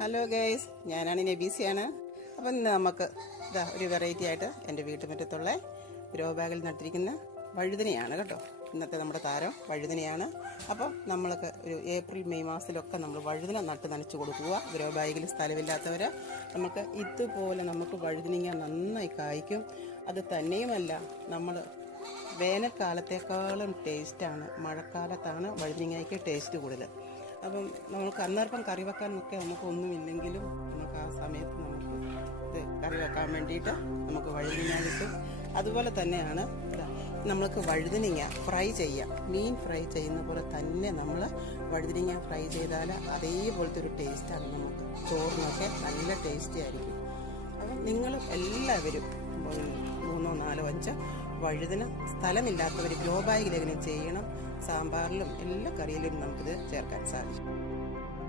Hello guys, ഞാനാണ് നബീസിയാണ്. അപ്പം ഇന്ന് നമുക്ക് ഒരു വെറൈറ്റി ആയിട്ട് എൻ്റെ വീട്ടുമുറ്റത്തുള്ള ഗ്രോ ബാഗിൽ നട്ടിരിക്കുന്ന വഴുതനയാണ് കേട്ടോ. ഇന്നത്തെ നമ്മുടെ താരം വഴുതനയാണ്. അപ്പം നമ്മൾക്ക് ഒരു ഏപ്രിൽ മെയ് മാസത്തിലൊക്കെ നമ്മൾ വഴുതന നനച്ച് കൊടുക്കുക. ഗ്രോ ബാഗിൽ സ്ഥലമില്ലാത്തവർ നമുക്ക് ഇതുപോലെ നമുക്ക് വഴുതനങ്ങ നന്നായി കായ്ക്കും. അത് തന്നെയുമല്ല, നമ്മൾ വേനൽക്കാലത്തേക്കാളും ടേസ്റ്റാണ്, മഴക്കാലത്താണ് വഴുതനങ്ങയ്ക്ക് ടേസ്റ്റ് കൂടുതൽ. അപ്പം നമുക്ക് അന്നേരം കറി വെക്കാനൊക്കെ നമുക്കൊന്നുമില്ലെങ്കിലും നമുക്ക് ആ സമയത്ത് നമുക്ക് ഇത് കറി വെക്കാൻ വേണ്ടിയിട്ട് നമുക്ക് വഴുതനങ്ങ കിട്ടും. അതുപോലെ തന്നെയാണ് നമ്മൾക്ക് വഴുതനങ്ങ ഫ്രൈ ചെയ്യാം. മീൻ ഫ്രൈ ചെയ്യുന്ന പോലെ തന്നെ നമ്മൾ വഴുതനങ്ങ ഫ്രൈ ചെയ്താൽ അതേപോലത്തെ ഒരു ടേസ്റ്റാണ്. നമുക്ക് ചോറിനൊക്കെ നല്ല ടേസ്റ്റി ആയിരിക്കും. അപ്പം നിങ്ങൾ എല്ലാവരും 3, 4, 5 വഴുതന സ്ഥലമില്ലാത്തവർ ഗ്രോ ബാഗിൽ എങ്ങനെ ചെയ്യണം. സാമ്പാറിലും എല്ലാ കറിയിലും നമുക്കിത് ചേർക്കാൻ സാധിക്കും.